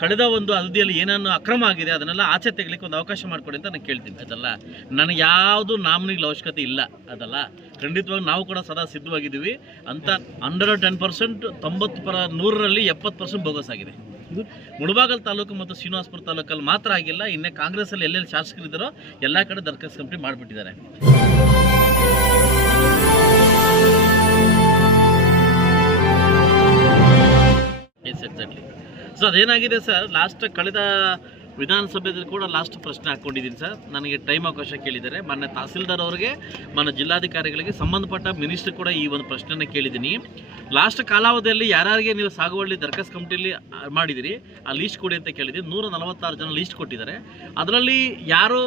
ಕಳೆದ ಒಂದು ಅವಧಿಯಲ್ಲಿ ಏನನ್ನು ಅಕ್ರಮ ಆಗಿದೆ, ಅದನ್ನೆಲ್ಲ ಆಚೆ ತೆಗಲಿಕ್ಕೆ ಒಂದು ಅವಕಾಶ ಮಾಡಿಕೊಡಿ ಅಂತ ನಾನು ಕೇಳ್ತೀನಿ ಅದಲ್ಲ ನನಗೆ ಯಾವುದು ನಾಮಿನಿಗಳ ಅವಶ್ಯಕತೆ ಇಲ್ಲ ಅದಲ್ಲ ಖಂಡಿತವಾಗಿ ನಾವು ಕೂಡ ಸದಾ ಸಿದ್ಧವಾಗಿದ್ದೀವಿ. ಅಂತ ಅಂಡರ್ ಟೆನ್ ಪರ್ಸೆಂಟ್ ತೊಂಬತ್ತು ಪರ ನೂರರಲ್ಲಿ ಎಪ್ಪತ್ತು ಪರ್ಸೆಂಟ್ ಬೋಗಸ್ ಆಗಿದೆ. ಮುಳಬಾಗಲ್ ತಾಲೂಕು ಮತ್ತು ಶ್ರೀನಿವಾಸಪುರ ತಾಲೂಕಲ್ಲಿ ಮಾತ್ರ ಆಗಿಲ್ಲ, ಇನ್ನೇ ಕಾಂಗ್ರೆಸ್ಸಲ್ಲಿ ಎಲ್ಲೆಲ್ಲಿ ಶಾಸಕರಿದ್ದಾರೋ ಎಲ್ಲ ಕಡೆ ದರ್ಖಾಸ್ತು ಕಂಪ್ಲೀಟ್ ಮಾಡಿಬಿಟ್ಟಿದ್ದಾರೆ. ಎಸ್ ಎಕ್ಸಾಕ್ಟ್ಲಿ ಸೊ ಅದೇನಾಗಿದೆ ಸರ್ ಲಾಸ್ಟ್ ಕಳೆದ ವಿಧಾನಸಭೆಯಲ್ಲಿ ಕೂಡ ಲಾಸ್ಟ್ ಪ್ರಶ್ನೆ ಹಾಕ್ಕೊಂಡಿದ್ದೀನಿ ಸರ್ ನನಗೆ ಟೈಮ್ ಅವಕಾಶ ಕೇಳಿದ್ದಾರೆ. ಮೊನ್ನೆ ತಹಸೀಲ್ದಾರ್ ಅವರಿಗೆ ಮೊನ್ನೆ ಜಿಲ್ಲಾಧಿಕಾರಿಗಳಿಗೆ ಸಂಬಂಧಪಟ್ಟ ಮಿನಿಸ್ಟರ್ ಕೂಡ ಈ ಒಂದು ಪ್ರಶ್ನೆನ ಕೇಳಿದ್ದೀನಿ. ಲಾಸ್ಟ್ ಕಾಲಾವಧಿಯಲ್ಲಿ ಯಾರ್ಯಾರಿಗೆ ನೀವು ಸಾಗುವಳ್ಳಿ ದರ್ಖಾಸ್ ಕಮಿಟಿಯಲ್ಲಿ ಮಾಡಿದಿರಿ, ಆ ಲೀಸ್ಟ್ ಕೊಡಿ ಅಂತ ಕೇಳಿದ್ದೀನಿ. ನೂರ ನಲವತ್ತಾರು ಜನ ಲೀಸ್ಟ್ ಕೊಟ್ಟಿದ್ದಾರೆ. ಅದರಲ್ಲಿ ಯಾರು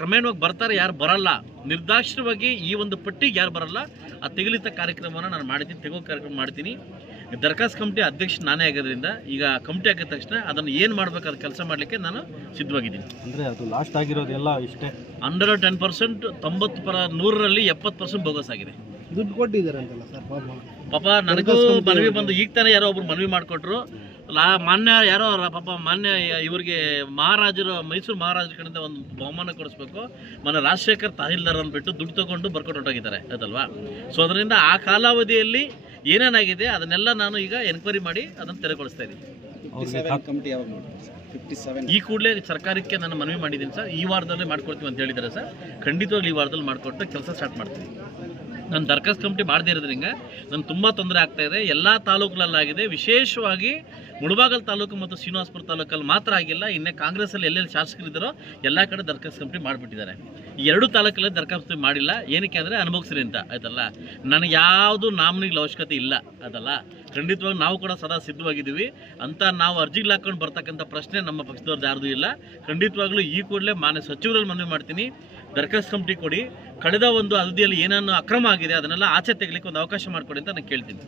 ಕ್ರಮೇಣವಾಗಿ ಬರ್ತಾರೆ, ಯಾರು ಬರಲ್ಲ, ನಿರ್ದಾಕ್ಷಿಣ್ಯವಾಗಿ ಈ ಒಂದು ಪಟ್ಟಿಗೆ ಯಾರು ಬರಲ್ಲ, ಆ ತೆಗಲಿತ ಕಾರ್ಯಕ್ರಮವನ್ನು ನಾನು ಮಾಡ್ತೀನಿ ತೆಗೋ ಕಾರ್ಯಕ್ರಮ ಮಾಡ್ತೀನಿ. ದರ್ಖಾಸ್ತು ಕಮಿಟಿ ಅಧ್ಯಕ್ಷ ನಾನೇ ಆಗೋದ್ರಿಂದ ಈಗ ಕಮಿಟಿ ಆಗಿದ ತಕ್ಷಣ ಅದನ್ನು ಏನು ಮಾಡಬೇಕು ಅದು ಕೆಲಸ ಮಾಡಲಿಕ್ಕೆ ನಾನು ಸಿದ್ಧವಾಗಿದ್ದೀನಿ. ಅಂದರೆ ಅದು ಲಾಸ್ಟ್ ಆಗಿರೋದೆಲ್ಲ ಇಷ್ಟೇ. ಅಂಡರ್ ಟೆನ್ ಪರ್ಸೆಂಟ್ ತೊಂಬತ್ತು ಪರ ನೂರರಲ್ಲಿ ಎಪ್ಪತ್ತು ಪರ್ಸೆಂಟ್ ಬೋಗಸ್ ಆಗಿದೆ. ದುಡ್ಡು ಕೊಟ್ಟಿದ್ದಾರೆ ಅಂತಲ್ಲ ಸರ್ ಪಾಪ ನನಗೂ ಮನವಿ ಬಂದು ಈಗ ತಾನೇ ಯಾರೋ ಒಬ್ರು ಮನವಿ ಮಾಡಿಕೊಟ್ರು. ಲಾ ಮಾನ್ಯ ಯಾರೋ ಪಾಪ ಮಾನ್ಯ ಇವರಿಗೆ ಮಹಾರಾಜರು ಮೈಸೂರು ಮಹಾರಾಜರ ಕಡೆಯಿಂದ ಒಂದು ಬಹುಮಾನ ಕೊಡಿಸ್ಬೇಕು. ಮನೆ ರಾಜಶೇಖರ್ ತಹಿಲ್ದಾರ್ ಅಂದ್ಬಿಟ್ಟು ದುಡ್ಡು ತಗೊಂಡು ಬರ್ಕೊಂಡು ಹೊರಟೋಗಿದ್ದಾರೆ ಅದಲ್ವಾ ಸೊ ಅದರಿಂದ ಆ ಕಾಲಾವಧಿಯಲ್ಲಿ ಏನೇನಾಗಿದೆ ಅದನ್ನೆಲ್ಲ ನಾನು ಈಗ ಎನ್ಕ್ವೈರಿ ಮಾಡಿ ಅದನ್ನು ತೆರೆಗೊಳಿಸ್ತಾ ಇದ್ದೀನಿ. ಈ ಕೂಡಲೇ ಸರ್ಕಾರಕ್ಕೆ ನಾನು ಮನವಿ ಮಾಡಿದ್ದೀನಿ ಸರ್ ಈ ವಾರದಲ್ಲೇ ಮಾಡ್ಕೊಡ್ತೀವಿ ಅಂತ ಹೇಳಿದ್ದಾರೆ ಸರ್ ಖಂಡಿತವಾಗ್ಲೂ ಈ ವಾರದಲ್ಲಿ ಮಾಡಿಕೊಟ್ಟು ಕೆಲಸ ಸ್ಟಾರ್ಟ್ ಮಾಡ್ತೀನಿ ನಾನು ದರ್ಖಾಸ್ತು ಕಮಿಟಿ ಮಾಡದೇ ಇರೋದ್ರಿಂದ ತುಂಬ ತೊಂದರೆ ಆಗ್ತಾ ಇದೆ. ಎಲ್ಲ ತಾಲೂಕುಗಳಲ್ಲಾಗಿದೆ. ವಿಶೇಷವಾಗಿ ಮುಳಬಾಗಲ್ ತಾಲೂಕು ಮತ್ತು ಶ್ರೀನಿವಾಸಪುರ ತಾಲೂಕಲ್ಲಿ ಮಾತ್ರ ಆಗಿಲ್ಲ. ಇನ್ನೇ ಕಾಂಗ್ರೆಸ್ಸಲ್ಲಿ ಎಲ್ಲೆಲ್ಲಿ ಶಾಸಕರಿದ್ದಾರೋ ಎಲ್ಲ ಕಡೆ ದರ್ಖಾಸ್ತು ಕಮಿಟಿ ಮಾಡಿಬಿಟ್ಟಿದ್ದಾರೆ. ಈ ಎರಡು ತಾಲೂಕಲ್ಲಿ ದರ್ಖಾಸ್ತು ಮಾಡಿಲ್ಲ. ಏನಕ್ಕೆ ಅಂದರೆ ಅನುಭವಿಸ್ರಿ ಅಂತ. ಆಯ್ತಲ್ಲ? ನನಗೆ ಯಾವುದು ನಾಮಿನಿಗಳ ಅವಶ್ಯಕತೆ ಇಲ್ಲ. ಅದಲ್ಲ ಖಂಡಿತವಾಗಿ ನಾವು ಕೂಡ ಸದಾ ಸಿದ್ಧವಾಗಿದ್ದೀವಿ. ಅಂತ ನಾವು ಅರ್ಜಿಗಳು ಹಾಕ್ಕೊಂಡು ಬರ್ತಕ್ಕಂಥ ಪ್ರಶ್ನೆ ನಮ್ಮ ಪಕ್ಷದವ್ರದ್ದು ಯಾರ್ದು ಇಲ್ಲ. ಖಂಡಿತವಾಗ್ಲೂ ಈ ಕೂಡಲೇ ಮಾನ್ಯ ಸಚಿವರಲ್ಲಿ ಮನವಿ ಮಾಡ್ತೀನಿ. ದರ್ಖಾಸ್ತು ಕಮಿಟಿ ಕೊಡಿ. ಕಳೆದ ಒಂದು ಅವಧಿಯಲ್ಲಿ ಏನನ್ನು ಅಕ್ರಮ ಆಗಿದೆ, ಅದನ್ನೆಲ್ಲ ಆಚೆ ತೆಗಲಿಕ್ಕೆ ಒಂದು ಅವಕಾಶ ಮಾಡಿಕೊಡಿ ಅಂತ ನಾನು ಕೇಳ್ತೀನಿ.